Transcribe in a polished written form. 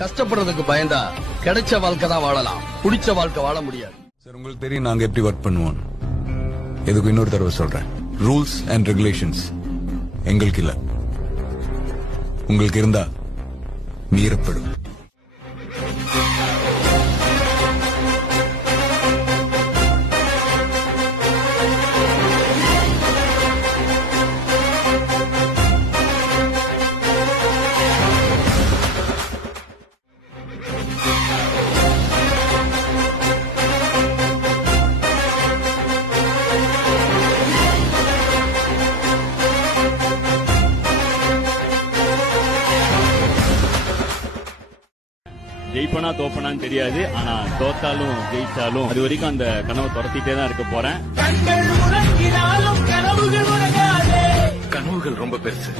கஷ்டப்படுறதுக்கு பயந்தா கிடைச்ச வாழ்க்கை தான் வாழலாம், பிடிச்ச வாழ்க்கை வாழ முடியாது. சார் உங்களுக்கு தெரியும் நாங்க எப்படி ஒர்க் பண்ணுவோம். எதுக்கு இன்னொரு தடவை சொல்றேன், ரூல்ஸ் அண்ட் ரெகுலேஷன்ஸ் எங்களுக்கு இல்ல, உங்களுக்கு இருந்தா மீறப்படும். ஜெயிப்பனா தோப்பனான்னு தெரியாது, ஆனா தோத்தாலும் ஜெயிச்சாலும் அது வரைக்கும் அந்த கனவை துரத்திட்டே தான் இருக்க போறேன். கனவுகள் ரொம்ப பெருசு.